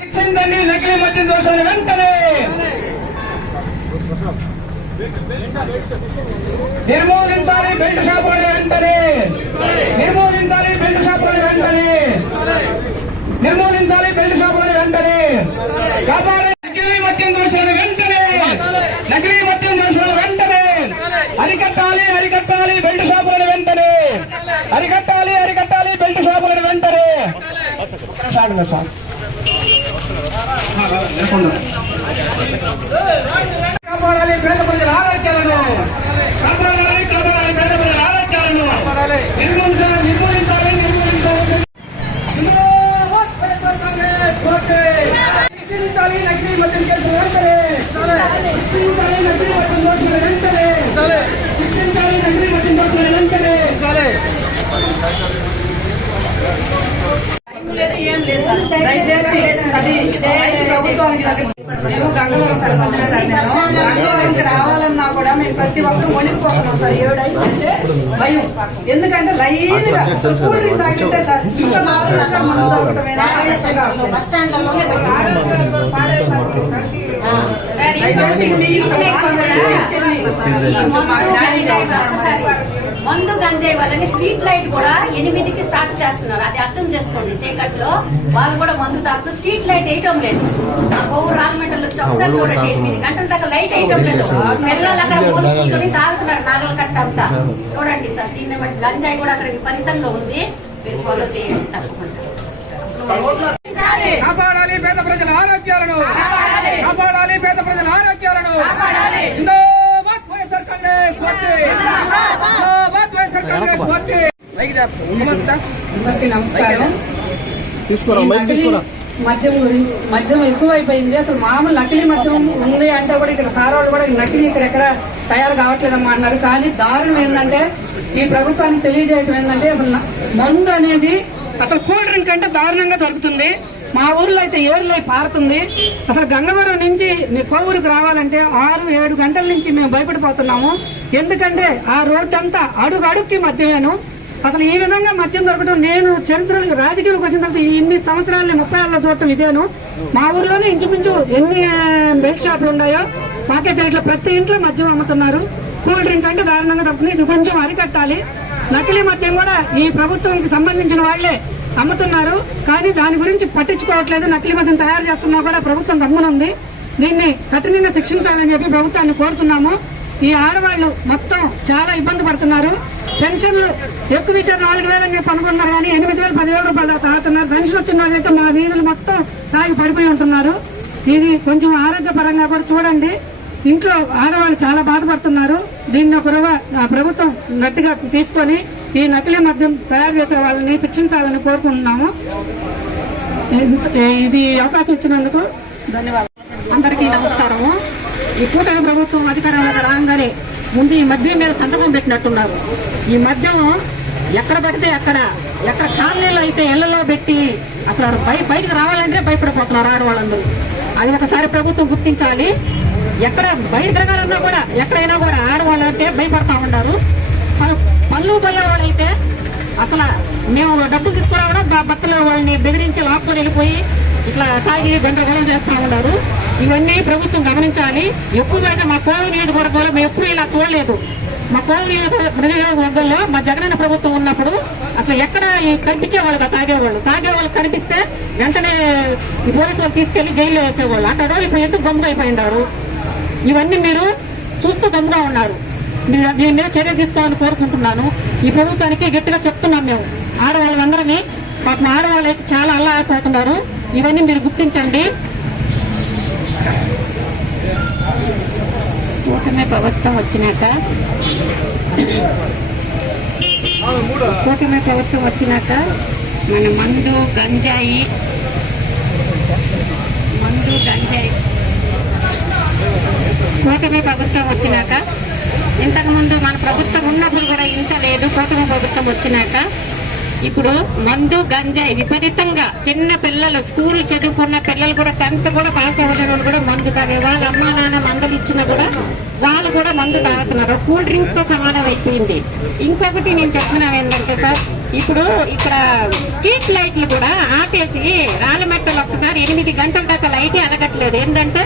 శిక్షించండి నకిలీ మద్యం దోషాలు వెంటనే నిర్మూలించాలి బెల్ట్ షాపులను వెంటనే నిర్మూలించాలి బెల్ట్ షాపులను వెంటనే నిర్మూలించాలి బెల్ట్ షాపులను వెంటనే కాపాడే నకిలీ మద్యం దోషాలు వెంటనే నకిలీ మద్యం దోషాలు వెంటనే అరికట్టాలి అరికట్టాలి బెల్ట్ షాపులను వెంటనే అరికట్టాలి అరికట్టాలి బెల్ట్ షాపులను వెంటనే సాగు సార్ దయచేసి అది మేము గంగవరం సర్పంచ్ నేను గంగవరంకి రావాలన్నా కూడా మేము ప్రతి ఒక్కరు వణికిపోతున్నాం సార్ ఏడు భయం ఎందుకంటే లైన్గా కూల్ డ్రింక్ తాగితే సార్ మనం మందు గంజాయి వాళ్ళని స్ట్రీట్ లైట్ కూడా ఎనిమిదికి స్టార్ట్ చేస్తున్నారు. అది అర్థం చేసుకోండి. చీకట్లో వాళ్ళు కూడా మందు తాగుతూ స్ట్రీట్ లైట్ వేయటం లేదు. గోవు రాజమండ్రిలో వచ్చి ఒకసారి చూడండి. ఎనిమిది గంటల దాకా లైట్ వేయటం లేదు. పిల్లలు అక్కడ ఊరు కూర్చొని తాగుతున్నారు. నాగల కట్ట అంతా. చూడండి సార్ దీన్ని బట్టి గంజాయి కూడా అక్కడ విపరీతంగా ఉంది. మీరు ఫాలో చేయండి. తప్పకుండా కాపాడాలి పేద ప్రజల ఆరోగ్యాలను. నమస్కారం నకిలీ మద్యం గురించి మద్యం ఎక్కువైపోయింది. అసలు మామూలు నకిలీ మద్యం ఉంది అంటే కూడా ఇక్కడ సార్ వాళ్ళు కూడా నకిలీ ఇక్కడ ఎక్కడ తయారు కావట్లేదమ్మా అన్నారు. కానీ దారుణం ఏంటంటే ఈ ప్రభుత్వానికి తెలియజేయటం ఏంటంటే అసలు మందు అనేది అసలు కూల్ డ్రింక్ అంటే దారుణంగా దొరుకుతుంది. మా ఊర్లో అయితే ఏరులై పారుతుంది. అసలు గంగవరం నుంచి మీ కోవూరుకు రావాలంటే ఆరు ఏడు గంటల నుంచి మేము భయపడిపోతున్నాము. ఎందుకంటే ఆ రోడ్డు అంతా అడుగు అడుగుకి మద్యమేను అసలు ఈ విధంగా మద్యం దొరకడం నేను చరిత్ర రాజకీయాలకు వచ్చిన తర్వాత ఇన్ని సంవత్సరాలని ముప్పై ఏళ్ళ చూడటం ఇదేను. మా ఊర్లోనే ఇంచుమించు ఎన్ని బైక్ షాపులు ఉన్నాయో మాకే తెలియట్లేదు. ప్రతి ఇంట్లో మద్యం అమ్ముతున్నారు. కూల్ డ్రింక్ అంటే దారుణంగా తప్పుతుంది. ఇది కొంచెం అరికట్టాలి. నకిలీ మద్యం కూడా ఈ ప్రభుత్వానికి సంబంధించిన వాళ్ళే అమ్ముతున్నారు. కానీ దాని గురించి పట్టించుకోవట్లేదు. నకిలీ మద్యం తయారు చేస్తున్నా కూడా ప్రభుత్వం గమ్మునుంది. దీన్ని కఠినంగా శిక్షించాలని చెప్పి ప్రభుత్వాన్ని కోరుతున్నాము. ఈ ఆడవాళ్ళు మొత్తం చాలా ఇబ్బంది పడుతున్నారు. పెన్షన్లు ఎక్కువ ఇచ్చారు. నాలుగు వేలు అని చెప్పి కానీ ఎనిమిది వేలు పదివేల రూపాయలు తాగుతున్నారు. పెన్షన్ వచ్చిన వాళ్ళైతే మా వీధులు మొత్తం తాగి పడిపోయి ఉంటున్నారు. ఇది కొంచెం ఆరోగ్యపరంగా కూడా చూడండి. ఇంట్లో ఆడవాళ్ళు చాలా బాధపడుతున్నారు. దీన్ని ఒక ఆ ప్రభుత్వం గట్టిగా తీసుకొని ఈ నకిలీ మద్యం తయారు చేసే వాళ్ళని శిక్షించాలని కోరుకుంటున్నాము. ఇది అవకాశం ఇచ్చినందుకు ధన్యవాదాలు. అందరికీ నమస్కారము. ఈ కూటమి ప్రభుత్వం అధికారంలో రాగానే ముందు ఈ మద్యం మీద సంతకం పెట్టినట్టున్నారు. ఈ మద్యం ఎక్కడ పడితే అక్కడ ఎక్కడ కాలనీలో అయితే ఇళ్ళలో పెట్టి అసలు బయ బయటకు రావాలంటే భయపడిపోతున్నారు ఆడవాళ్ళందరూ. అది ఒకసారి ప్రభుత్వం గుర్తించాలి. ఎక్కడ బయట తిరగాలన్నా కూడా ఎక్కడైనా కూడా ఆడవాళ్ళు అంటే భయపడతా ఉన్నారు. ప- పనులు పోయే వాళ్ళైతే అసలు మేము డబ్బులు తీసుకురావడం భర్తలో భర్తలు వాళ్ళని బెదిరించి లాక్కొని వెళ్ళిపోయి ఇట్లా తాగి గందరగోళం చేస్తూ ఉన్నారు. ఇవన్నీ ప్రభుత్వం గమనించాలి. ఎక్కువగా మా కోవిడ్ నియోజకవర్గంలో మేము ఎప్పుడు ఇలా చూడలేదు. మా కోవిడ్ నియోజకవర్గంలో మా జగనన్న ప్రభుత్వం ఉన్నప్పుడు అసలు ఎక్కడ కనిపించేవాళ్ళు కదా తాగేవాళ్ళు? తాగేవాళ్ళు కనిపిస్తే వెంటనే ఈ పోలీసు వాళ్ళు తీసుకెళ్ళి జైల్లో వేసేవాళ్ళు. అక్కడ వాళ్ళు ఇప్పుడు ఎందుకు గమ్ముగా అయిపోయినారు ఇవన్నీ మీరు చూస్తూ గమ్ముగా ఉన్నారు. దీని మీద చర్య తీసుకోవాలని కోరుకుంటున్నాను. ఈ ప్రభుత్వానికి గట్టిగా చెప్తున్నాం మేము. ఆడవాళ్ళందరినీ పాపం ఆడవాళ్ళు అయితే చాలా అల్లాడిపోతున్నారు. ఇవన్నీ మీరు గుర్తించండి. కూటమి ప్రభుత్వం వచ్చినాక కూటమి ప్రభుత్వం వచ్చినాక మన మందు గంజాయి మందు గంజాయి. కూటమి ప్రభుత్వం వచ్చినాక ఇంతకుముందు మన ప్రభుత్వం ఉన్నప్పుడు కూడా ఇంత లేదు. కూటమి ప్రభుత్వం వచ్చినాక ఇప్పుడు మందు గంజాయి విపరీతంగా చిన్న పిల్లలు స్కూల్ చదువుకున్న పిల్లలు కూడా టెన్త్ కూడా పాస్ అవ్వలేని వాళ్ళు కూడా మందు తాగే వాళ్ళ అమ్మా నాన్న మందులు ఇచ్చినా కూడా వాళ్ళు కూడా మందు తాగుతున్నారు. కూల్ డ్రింక్స్తో సమానం అయిపోయింది. ఇంకొకటి నేను చెప్తున్నాను ఏంటంటే సార్ ఇప్పుడు ఇక్కడ స్ట్రీట్ లైట్లు కూడా ఆపేసి రాళ్ళమెట్టలు ఒక్కసారి ఎనిమిది గంటల దాకా లైటే అలగట్లేదు. ఏంటంటే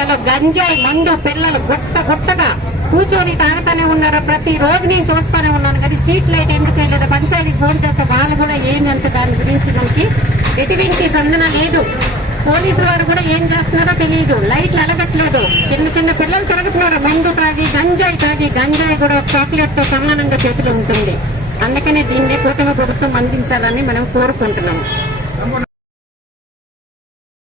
ఏరియాలో గంజాయి మందు పిల్లలు గుట్ట గుట్టగా కూర్చొని తాగుతానే ఉన్నారు. ప్రతి రోజు నేను చూస్తూనే ఉన్నాను కానీ స్ట్రీట్ లైట్ ఎందుకు వెళ్ళలేదు పంచాయతీకి ఫోన్ చేస్తే వాళ్ళు కూడా ఏంటంటే దాని గురించి మనకి ఎటువంటి సందన లేదు. పోలీసుల వారు కూడా ఏం చేస్తున్నారో తెలియదు. లైట్లు అలగట్లేదు చిన్న చిన్న పిల్లలు తిరుగుతున్నారు. మందు తాగి గంజాయి తాగి గంజాయి కూడా చాక్లెట్తో సమానంగా చేతిలో ఉంటుంది. అందుకనే దీన్ని కూటమి ప్రభుత్వం అందించాలని మనం కోరుకుంటున్నాం.